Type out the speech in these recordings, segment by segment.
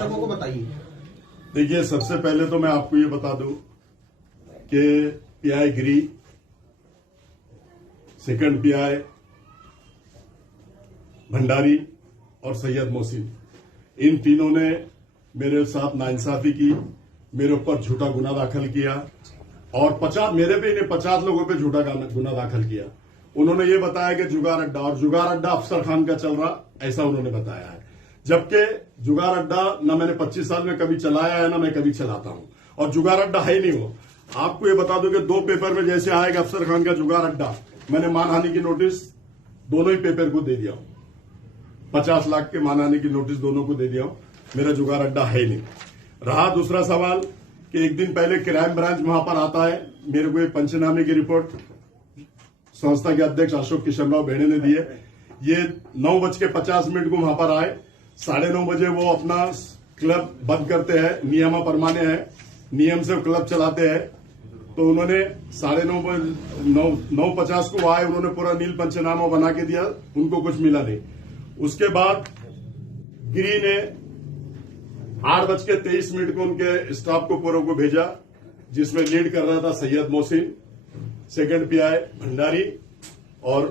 प्रेक्षकों को बताइए। देखिए, सबसे पहले तो मैं आपको ये बता दूं कि पीआई गिरी, सेकंड पीआई भंडारी और सैयद मोहसिन, इन तीनों ने मेरे साथ नाइंसाफी की, मेरे ऊपर झूठा गुना दाखिल किया और 50 मेरे पे इन्हें 50 लोगों पे झूठा गुना दाखिल किया। उन्होंने ये बताया कि जुगार अड्डा, और जुगार अड्डा अफसर खान का चल रहा, ऐसा उन्होंने बताया है। जबकि जुगार अड्डा न मैंने 25 साल में कभी चलाया है, ना मैं कभी चलाता हूं, और जुगार अड्डा है ही नहीं वो। आपको ये बता दूं कि 2 पेपर में जैसे आएगा अफसर खान का जुगार अड्डा, मैंने मानहानि की नोटिस दोनों ही पेपर को दे दिया हूं। 50 लाख के मानहानि की नोटिस दोनों को दे दिया हूं। मेरा जुगार अड्डा है नहीं। रहा दूसरा सवाल कि एक दिन पहले क्राइम ब्रांच वहां पर आता है, मेरे को एक पंचनामे की रिपोर्ट संस्था के अध्यक्ष अशोक किशनराव भेड़े ने दी है। ये 9:50 को वहां पर आए, 9:30 बजे वो अपना क्लब बंद करते हैं, नियमा परमाने है, नियम से क्लब चलाते हैं। तो उन्होंने 9:50 को आए, उन्होंने पूरा नील पंचनामा बना के दिया, उनको कुछ मिला नहीं। उसके बाद गिरी ने 8:23 को उनके स्टाफ को पूरों को भेजा, जिसमें लीड कर रहा था सैयद मोहसिन, सेकंड पीआई भंडारी और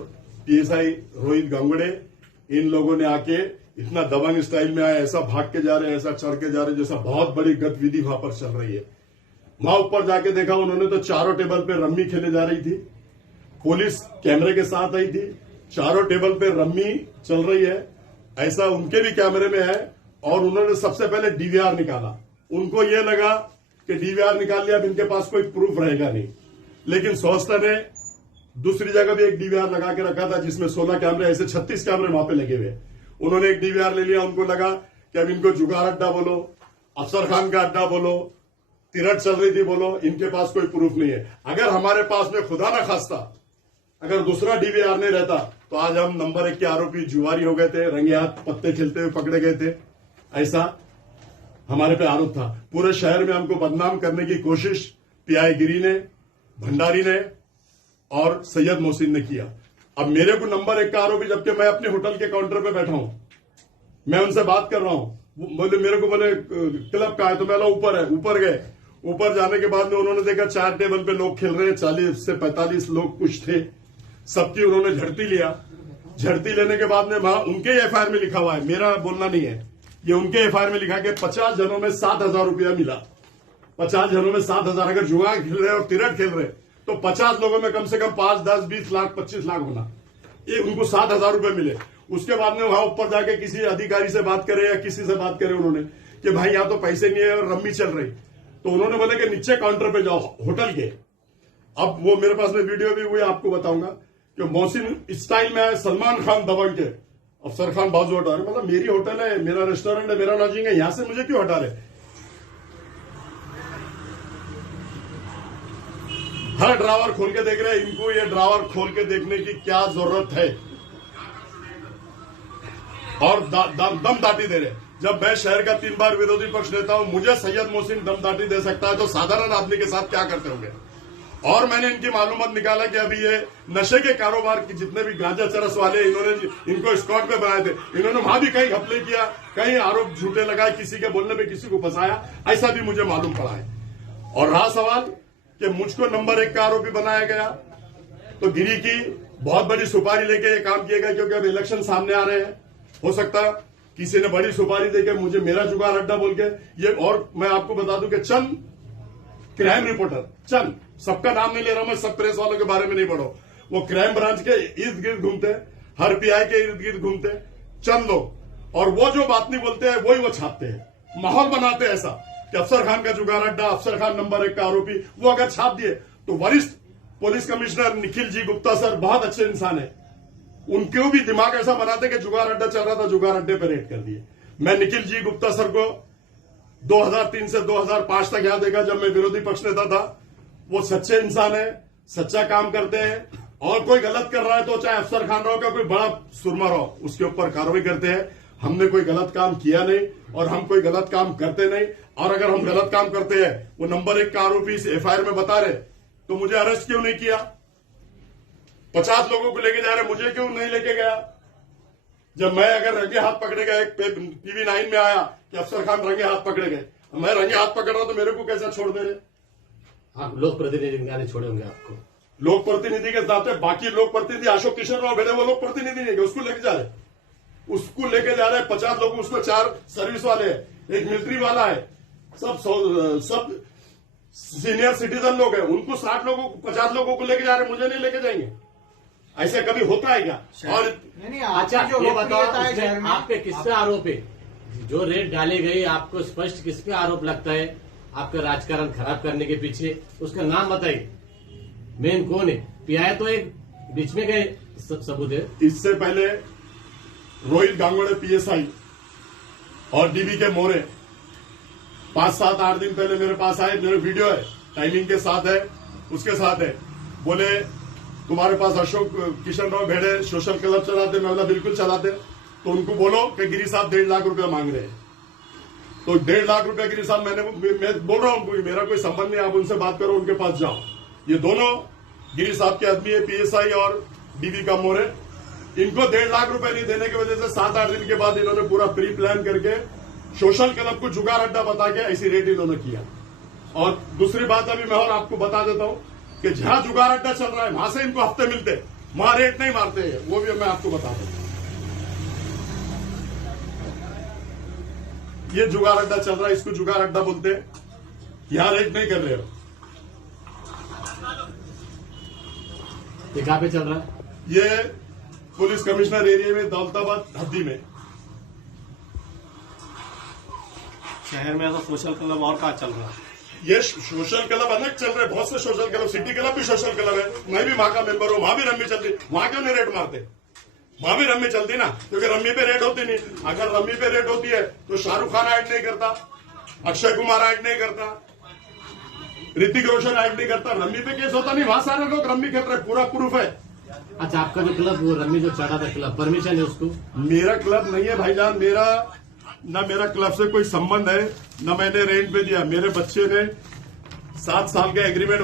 पीएसआई रोहित गांगुड़े। इन लोगों ने आके इतना दबंग स्टाइल में आए, ऐसा भाग के जा रहे हैं, ऐसा चढ़ के जा रहे हैं, जैसा बहुत बड़ी गतिविधि वहां पर चल रही है। वहां ऊपर जाके देखा उन्होंने तो चारों टेबल पे रम्मी खेले जा रही थी, पुलिस कैमरे के साथ आई थी, चारों टेबल पे रम्मी चल रही है, ऐसा उनके भी कैमरे में है। और उन्होंने सबसे पहले डीवीआर निकाला। उनको ये लगा कि डीवीआर निकाल लिया, अब इनके पास कोई प्रूफ रहेगा नहीं, लेकिन संस्था ने दूसरी जगह भी एक डीवीआर लगा के रखा था, जिसमें 16 कैमरे, ऐसे 36 कैमरे वहां पे लगे हुए। उन्होंने एक डीवीआर ले लिया। उनको लगा कि अब इनको जुगार अड्डा बोलो, अफसर खान का अड्डा बोलो, तिरट चल रही थी बोलो, इनके पास कोई प्रूफ नहीं है। अगर हमारे पास में खुदा ना खास्ता अगर दूसरा डीवीआर नहीं रहता तो आज हम नंबर 1 के आरोपी जुआरी हो गए थे, रंगे हाथ पत्ते खेलते हुए पकड़े गए थे। ऐसा हमारे पे आरोप था। पूरे शहर में हमको बदनाम करने की कोशिश पीआई गिरी ने, भंडारी ने और सैयद मोहसिन ने किया। अब मेरे को नंबर 1 का आरोपी, जबकि मैं अपने होटल के काउंटर पे बैठा हूं, मैं उनसे बात कर रहा हूं। बोले मेरे को बोले क्लब का है, तो मैं ऊपर है। ऊपर गए, ऊपर जाने के बाद में उन्होंने देखा 4 टेबल पे लोग खेल रहे हैं, 40 से 45 लोग कुछ थे, सबकी उन्होंने झड़ती लिया। झड़ती लेने के बाद में वहां उनके एफआईआर में लिखा हुआ है, मेरा बोलना नहीं है, ये उनके एफआईआर में लिखा कि 50 जनों में 7,000 रुपया मिला। 50 जनों में 7,000, अगर जुआ खेल रहे और तिरट खेल रहे तो 50 लोगों में कम से कम 5, 10, 20 लाख, 25 लाख होना। ये उनको 7,000 रुपए मिले। उसके बाद में वहां ऊपर जाके किसी अधिकारी से बात करे या किसी से बात करे उन्होंने कि भाई यहां तो पैसे नहीं है और रम्मी चल रही, तो उन्होंने बोला कि नीचे काउंटर पे जाओ होटल के। अब वो मेरे पास में वीडियो भी हुई, आपको बताऊंगा कि मोहसिन स्टाइल में आए, सलमान खान दबंग के, अफसर खान बाजू हटा रहे। मतलब मेरी होटल है, मेरा रेस्टोरेंट है, मेरा लॉजिंग है, यहां से मुझे क्यों हटा रहे? हर ड्रावर खोल के देख रहे हैं, इनको ये ड्रावर खोल के देखने की क्या जरूरत है? और दमदाटी दे रहे। जब मैं शहर का 3 बार विरोधी पक्ष नेता हूं, मुझे सैयद मोहसिन दमदाटी दे सकता है, तो साधारण आदमी के साथ क्या करते होंगे? और मैंने इनकी मालूमात निकाला कि अभी ये नशे के कारोबार की जितने भी गांजा चरस वाले, इन्होंने इनको स्क्वाड पे बनाए थे, इन्होंने वहां भी कहीं घपले किया, कहीं आरोप झूठे लगाए, किसी के बोलने पे किसी को फंसाया, ऐसा भी मुझे मालूम पड़ा है। और रहा सवाल कि मुझको नंबर 1 का आरोपी बनाया गया, तो गिरी की बहुत बड़ी सुपारी लेके ये काम किया गया, क्योंकि अब इलेक्शन सामने आ रहे हैं। हो सकता है किसी ने बड़ी सुपारी देके मुझे मेरा जुगार अड्डा बोल के ये। और मैं आपको बता दूं कि चंद क्राइम रिपोर्टर, चंद, सबका नाम नहीं ले रहा हूं मैं, सब प्रेस वालों के बारे में नहीं पढ़ो, वो क्राइम ब्रांच के इर्द गिर्द घूमते हैं, हर पीआई के इर्द गिर्द घूमते हैं चंद लोग, और वो जो बात नहीं बोलते हैं वही वो छापते हैं, माहौल बनाते हैं ऐसा कि अफसर खान का जुगार अड्डा, अफसर खान नंबर 1 का आरोपी। वो अगर छाप दिए तो वरिष्ठ police commissioner Nikhil ji Gupta sir बहुत अच्छे इंसान है, उनको भी दिमाग ऐसा बनाते कि जुगार अड्डा चल रहा था, जुगार अड्डे पर रेड कर दिए। मैं निखिल जी गुप्ता सर को 2003 से 2005 तक याद देखा, जब मैं विरोधी पक्ष नेता था। वो सच्चे इंसान है, सच्चा काम करते हैं, और कोई गलत कर रहा है तो चाहे अफसर खान रहो का कोई बड़ा सुरमा रहो, उसके ऊपर कार्रवाई करते हैं। हमने कोई गलत काम किया नहीं और हम कोई गलत काम करते नहीं। और अगर हम गलत काम करते हैं, वो नंबर 1 का आरोपी इस एफआईआर में बता रहे, तो मुझे अरेस्ट क्यों नहीं किया? 50 लोगों को लेके जा रहे, मुझे क्यों नहीं लेके गया? जब मैं अगर रंगे हाथ पकड़े गए, TV9 में आया कि अफसर खान रंगे हाथ पकड़े गए, मैं रंगे हाथ पकड़ रहा हूं तो मेरे को कैसा छोड़ दे रहे? आप लोक प्रतिनिधि नहीं छोड़े होंगे आपको। लोक प्रतिनिधि के नाते बाकी लोक प्रतिनिधि अशोक किशन राव भेड़े, वो लोक प्रतिनिधि नहीं है, उसको लेके जा रहे, उसको लेके जा रहे 50 लोग, उसको 4 सर्विस वाले हैं, एक मिलिट्री वाला है, सब सीनियर सिटीजन लोग हैं, उनको 60 लोगों को 50 लोगों को लेके जा रहे, मुझे नहीं लेके जाएंगे। ऐसे कभी होता है क्या? और अच्छा ये बताओ, आप पे किस पे आरोप है? जो रेड डाली गई, आपको स्पष्ट किस पे आरोप लगता है आपका राजकारण खराब करने के पीछे? उसका नाम बताइए, मेन कौन है? पीआई तो एक बीच में गए सबूत है। इससे पहले रोहित गांगुड़े PSI और DB के मोरे 5, 7, 8 दिन पहले मेरे पास आए, मेरे वीडियो है, टाइमिंग के साथ है, उसके साथ है, बोले तुम्हारे पास अशोक किशन राव भेड़े सोशल क्लब चलाते? मैं बोला बिल्कुल चलाते। तो उनको बोलो कि गिरी साहब 1.5 लाख रुपया मांग रहे हैं। तो 1.5 लाख रुपया गिरी साहब, मैं बोल रहा हूं मेरा कोई संबंध नहीं, आप उनसे बात करो, उनके पास जाओ। ये दोनों गिरी साहब के आदमी है, PSI और DB का मोरे। इनको 1.5 लाख रुपए नहीं देने की वजह से 7-8 दिन के बाद इन्होंने पूरा प्री प्लान करके सोशल क्लब को जुगाड़ अड्डा बता के ऐसी रेड इन्होंने किया। और दूसरी बात अभी मैं और आपको बता देता हूं कि जहां जुगाड़ अड्डा चल रहा है वहां से इनको हफ्ते मिलते, वहां रेट नहीं मारते हैं, वो भी मैं आपको बता दूं। ये जुगाड़ अड्डा चल रहा है, इसको जुगाड़ अड्डा बोलते हैं, यहां रेट नहीं कर रहे हो। ये कहां पे चल रहा है? ये पुलिस कमिश्नर एरिया में, दौलताबाद हद्दी में। शहर में ऐसा सोशल क्लब और कहाँ चल रहा है? ये सोशल क्लब अलग चल रहे हैं, बहुत से सोशल क्लब, सिटी क्लब भी सोशल क्लब है, मैं भी वहां का मेंबर हूं, वहां भी रम्मी चलती, वहां क्यों नहीं रेट मारते? वहां भी रम्मी चलती ना, क्योंकि रम्मी पे रेट होती नहीं। अगर रम्मी पे रेट होती है तो शाहरुख खान ऐड नहीं करता, अक्षय कुमार ऐड नहीं करता, ऋतिक रोशन ऐड नहीं करता, रम्मी पे केस होता नहीं, वहां सारे लोग रम्मी खेल रहे, पूरा प्रूफ है। अच्छा, आपका जो क्लब वो रम्मी जो चढ़ा था क्लब, परमिशन है उसको? मेरा क्लब नहीं है भाईजान, मेरा क्लब से कोई संबंध है, न मैंने रेंट पे दिया। मेरे बच्चे ने 7 साल का एग्रीमेंट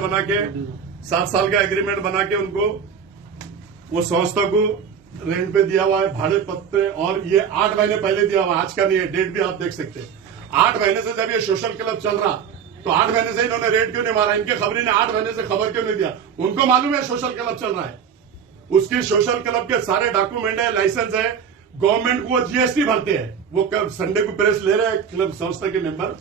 बना के उनको, वो संस्था को रेंट पे दिया हुआ है, भाड़े पत्ते, और ये 8 महीने पहले दिया हुआ, आज का नहीं है, डेट भी आप देख सकते हैं। 8 महीने से जब ये सोशल क्लब चल रहा, तो 8 महीने से इन्होंने रेट क्यों नहीं मारा? इनके खबरी ने 8 महीने से खबर क्यों नहीं दिया? उनको मालूम है सोशल क्लब चल रहा है, उसकी सोशल क्लब के सारे डॉक्यूमेंट है, लाइसेंस है, गवर्नमेंट को GST भरते हैं। वो संडे को प्रेस ले रहे हैं, क्लब संस्था के मेंबर,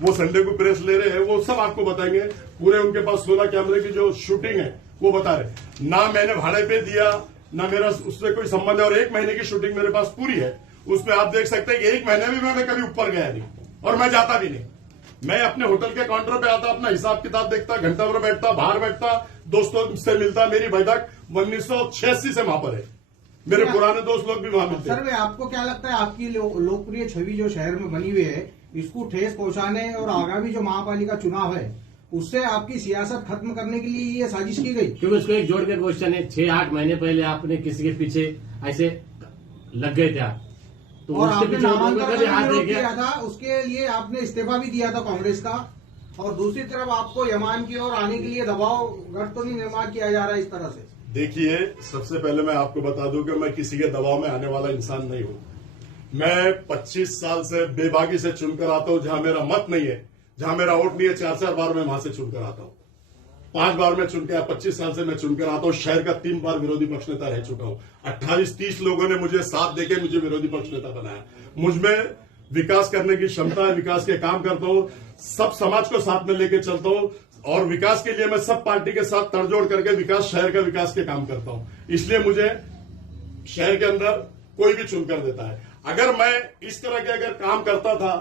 वो संडे को प्रेस ले रहे हैं, वो सब आपको बताएंगे। पूरे उनके पास 16 कैमरे की जो शूटिंग है वो बता रहे। ना मैंने भाड़े पे दिया, ना मेरा उससे कोई संबंध है, और 1 महीने की शूटिंग मेरे पास पूरी है। उसमें आप देख सकते हैं कि 1 महीने में मैं कभी ऊपर गया नहीं, और मैं जाता भी नहीं। मैं अपने होटल के काउंटर पे आता, अपना हिसाब किताब देखता, घंटा भर बैठता, बाहर बैठता, दोस्तों से मिलता। मेरी बैठक 1986 से वहां पर है, मेरे पुराने दोस्त लोग भी वहां मिलते हैं। सर, आपको क्या लगता है आपकी लोकप्रिय छवि जो शहर में बनी हुई है, इसको ठेस पहुंचाने और आगामी जो महापालिका चुनाव है उससे आपकी सियासत खत्म करने के लिए ये साजिश की गई? क्योंकि उसको एक जोड़ के क्वेश्चन है, 6-8 महीने पहले आपने किसी के पीछे ऐसे लग गए थे आप, तो और उसके आपने पीछे नामांकन का हाथ दे विरोध गया किया था, उसके लिए आपने इस्तीफा भी दिया था कांग्रेस का, और दूसरी तरफ आपको यमान की ओर आने के लिए दबाव गढ़ तो नहीं निर्माण किया जा रहा है इस तरह से? देखिए, सबसे पहले मैं आपको बता दूं कि मैं किसी के दबाव में आने वाला इंसान नहीं हूं। मैं 25 साल से बेबाकी से चुनकर आता हूं, जहां मेरा मत नहीं है, जहां मेरा वोट नहीं है, 4-4 बार मैं वहां से चुनकर आता हूं। 5 बार मैं चुनकर, 25 साल से मैं चुनकर आता हूं। शहर का 3 बार विरोधी पक्ष नेता रह चुका हूं। 28-30 लोगों ने मुझे साथ देके मुझे विरोधी पक्ष नेता बनाया। मुझमें विकास करने की क्षमता है, विकास के काम करता हूं, सब समाज को साथ में लेके चलता हूं, और विकास के लिए मैं सब पार्टी के साथ तड़जोड़ करके विकास, शहर का विकास के काम करता हूं। इसलिए मुझे शहर के अंदर कोई भी चुनकर देता है। अगर मैं इस तरह के अगर काम करता था,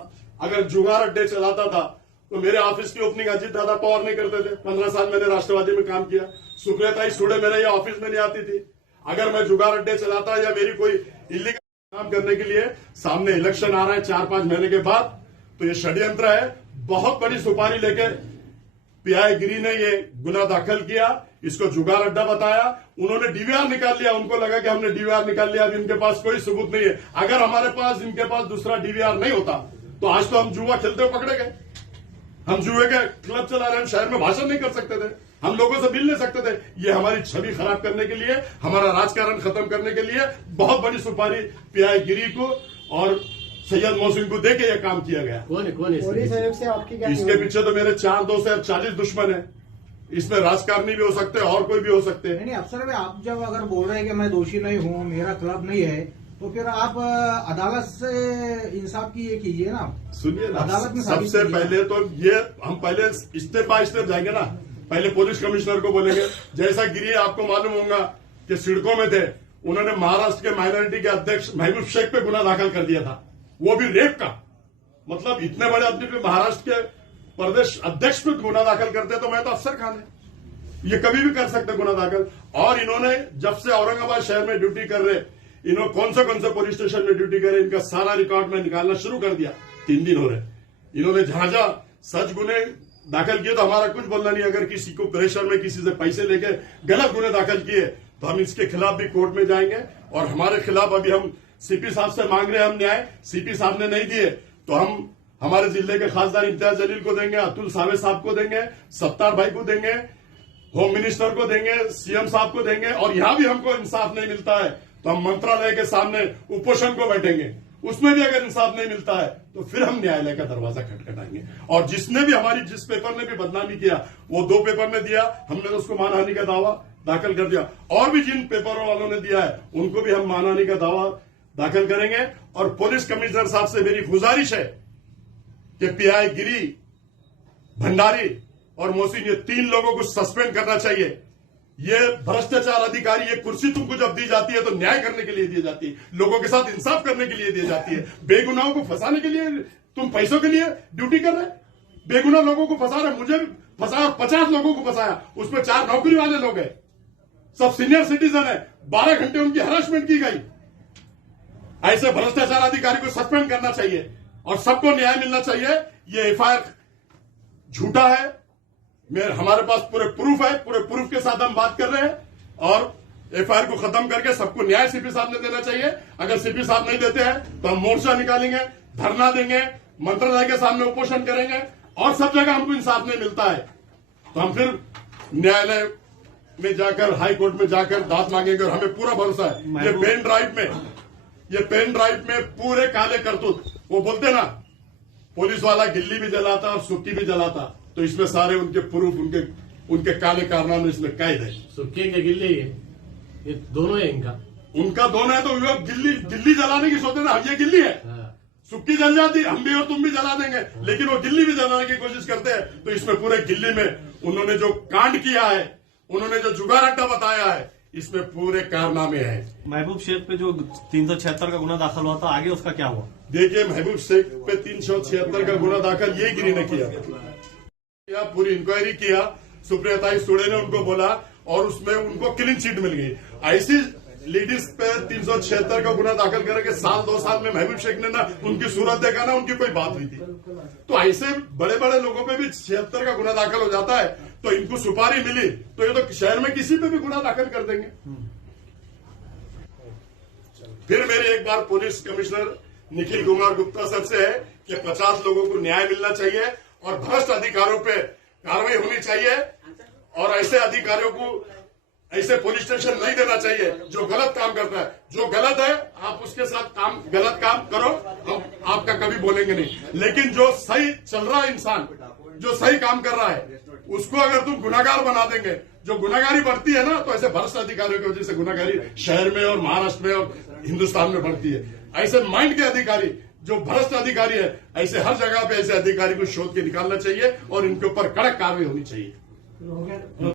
अगर जुगाड़ अड्डे चलाता था, तो मेरे ऑफिस की ओपनिंग अजीत दादा पवार नहीं करते थे। 15 साल मैंने राष्ट्रवादी में काम किया, सुप्रिया सुड़े मेरे ये ऑफिस में नहीं आती थी। अगर मैं जुगाड़ अड्डे चलाता या मेरी कोई इलीगल काम करने के लिए, सामने इलेक्शन आ रहा है 4-5 महीने के बाद, तो ये षड्यंत्र है। बहुत बड़ी सुपारी लेके पीआई गिरी ने ये गुना दाखिल किया, इसको जुगाड़ अड्डा बताया, उन्होंने डीवीआर निकाल लिया। उनको लगा कि हमने डीवीआर निकाल लिया, अब इनके पास कोई सबूत नहीं है। अगर हमारे पास, इनके पास दूसरा डीवीआर नहीं होता तो आज तो हम जुआ खेलते हुए पकड़े गए। हम जुए के क्लब चला रहे हैं, शहर में भाषण नहीं कर सकते थे। हम लोगों से मिल नहीं सकते थे। ये हमारी छवि खराब करने के लिए, हमारा राजकारण खत्म करने के लिए बहुत बड़ी सुपारी पीआई गिरी को और सैयद मोहसिन को देके ये काम किया गया। कौन है पूरी सहयोग से आपकी क्या इसके पीछे तो मेरे 4 दोस्त है, 40 दुश्मन है। इसमें राजकारणी भी हो सकते हैं और कोई भी हो सकते हैं। नहीं अफसर भाई, आप जब अगर बोल रहे हैं कि मैं दोषी नहीं हूँ, मेरा क्लब नहीं है, तो फिर आप अदालत से इंसाफ की ये कीजिए ना। सुनिए ना, अदालत में सबसे पहले तो ये हम पहले स्टेप बाय स्टेप जाएंगे ना। पहले पुलिस कमिश्नर को बोलेंगे, जैसा गिरी आपको मालूम होगा कि सिड़कों में थे, उन्होंने महाराष्ट्र के माइनॉरिटी के अध्यक्ष महबूब शेख पे गुना दाखिल कर दिया था, वो भी रेप का। मतलब इतने बड़े आदमी पे महाराष्ट्र के प्रदेश अध्यक्ष पे गुना दाखिल करते तो मैं तो अफसर खान है, ये कभी भी कर सकते गुना दाखिल। और इन्होंने जब से औरंगाबाद शहर में ड्यूटी कर रहे, इन्होंने कौन से पुलिस स्टेशन में ड्यूटी करे, इनका सारा रिकॉर्ड में निकालना शुरू कर दिया। 3 दिन हो रहे, इन्होंने जहां जहां सच गुने दाखिल किए तो हमारा कुछ बोलना नहीं। अगर किसी को प्रेशर में किसी से पैसे लेके गलत गुने दाखिल किए तो हम इसके खिलाफ भी कोर्ट में जाएंगे। और हमारे खिलाफ अभी हम सीपी साहब से मांग रहे हैं हम न्याय, सीपी साहब ने नहीं दिए तो हम हमारे जिले के खासदार इम्तियाज जलील को देंगे, अतुल सावे साहब को देंगे, सत्तार भाई को देंगे, होम मिनिस्टर को देंगे, सीएम साहब को देंगे। और यहां भी हमको इंसाफ नहीं मिलता है तो हम मंत्रालय के सामने उपोषण को बैठेंगे, उसमें भी अगर इंसाफ नहीं मिलता है तो फिर हम न्यायालय का दरवाजा खटखटाएंगे। और जिसने भी हमारी जिस पेपर ने भी बदनामी किया, वो 2 पेपर में दिया, हमने तो उसको मानहानि का दावा दाखिल कर दिया। और भी जिन पेपरों वालों ने दिया है उनको भी हम मानहानि का दावा दाखिल करेंगे। और पुलिस कमिश्नर साहब से मेरी गुजारिश है कि पीआई गिरी, भंडारी और मोहसिन, ये 3 लोगों को सस्पेंड करना चाहिए। ये भ्रष्टाचार अधिकारी, ये कुर्सी तुमको जब दी जाती है तो न्याय करने के लिए दी जाती है, लोगों के साथ इंसाफ करने के लिए दी जाती है। बेगुनाहों को फंसाने के लिए तुम पैसों के लिए ड्यूटी कर रहे, बेगुनाह लोगों को फंसा रहे। मुझे भी फंसाया, 50 लोगों को फंसाया, उसमें 4 नौकरी वाले लोग हैं, सब सीनियर सिटीजन है, 12 घंटे उनकी हरासमेंट की गई। ऐसे भ्रष्टाचार अधिकारी को सस्पेंड करना चाहिए और सबको न्याय मिलना चाहिए। ये एफआईआर झूठा है, हमारे पास पूरे प्रूफ है, पूरे प्रूफ के साथ हम बात कर रहे हैं। और एफआईआर को खत्म करके सबको न्याय सीपी साहब ने देना चाहिए। अगर सीपी साहब नहीं देते हैं तो हम मोर्चा निकालेंगे, धरना देंगे, मंत्रालय के सामने उपोषण करेंगे। और सब जगह हमको इंसाफ नहीं मिलता है तो हम फिर न्यायालय में जाकर, हाई कोर्ट में जाकर दाद मांगेंगे। और हमें पूरा भरोसा है ये पेन ड्राइव में पूरे काले करतूत, वो बोलते ना पुलिस वाला गिल्ली भी जलाता और सुक्की भी जलाता, तो इसमें सारे उनके प्रूफ, उनके काले कारनामे इसमें कैद है। सुक्के के गिल्ले ये दोनों है इनका, उनका दोनों है तो वो गिल्ली जलाने की सोचते ना, ये गिल्ली है। सुक्की जल जाती, हम भी और तुम भी जला देंगे, लेकिन वो गिल्ली भी जलाने की कोशिश करते हैं। तो इसमें पूरे गिल्ली में उन्होंने जो कांड किया है, उन्होंने जो जुगाड़ अड्डा बताया है, इसमें पूरे कारनामे हैं। महबूब शेख पे जो 376 का गुना दाखिल हुआ था, आगे उसका क्या हुआ? देखिए, महबूब शेख पे 376 का गुना दाखिल ये गिरी ने किया, पूरी इंक्वायरी किया, सुप्रिया सुड़े ने उनको बोला और उसमें उनको क्लीन चिट मिल गई। ऐसी लेडीज पे 376 का गुना दाखिल करके 1-2 साल में महबूब शेख ने ना उनकी सूरत देखा, ना उनकी कोई बात हुई थी। तो ऐसे बड़े बड़े लोगों पे भी 76 का गुना दाखिल हो जाता है तो इनको सुपारी मिली तो ये तो शहर में किसी पे भी गुना दाखिल कर देंगे। फिर मेरी एक बार police commissioner Nikhil Kumar Gupta sir से है कि 50 लोगों को न्याय मिलना चाहिए और भ्रष्ट अधिकारियों पे कार्रवाई होनी चाहिए। और ऐसे अधिकारियों को ऐसे पुलिस स्टेशन नहीं देना चाहिए जो गलत काम करता है। जो गलत है आप उसके साथ गलत काम करो, हम आपका कभी बोलेंगे नहीं। लेकिन जो सही चल रहा है इंसान, जो सही काम कर रहा है, उसको अगर तुम गुनाहगार बना देंगे, जो गुनाहगारी बढ़ती है ना, तो ऐसे भ्रष्ट अधिकारियों की वजह से गुनाहगारी शहर में और महाराष्ट्र में और हिंदुस्तान में बढ़ती है। ऐसे माइंड के अधिकारी, जो भ्रष्ट अधिकारी है, ऐसे हर जगह पे ऐसे अधिकारी को शोध के निकालना चाहिए और इनके ऊपर कड़क कार्रवाई होनी चाहिए।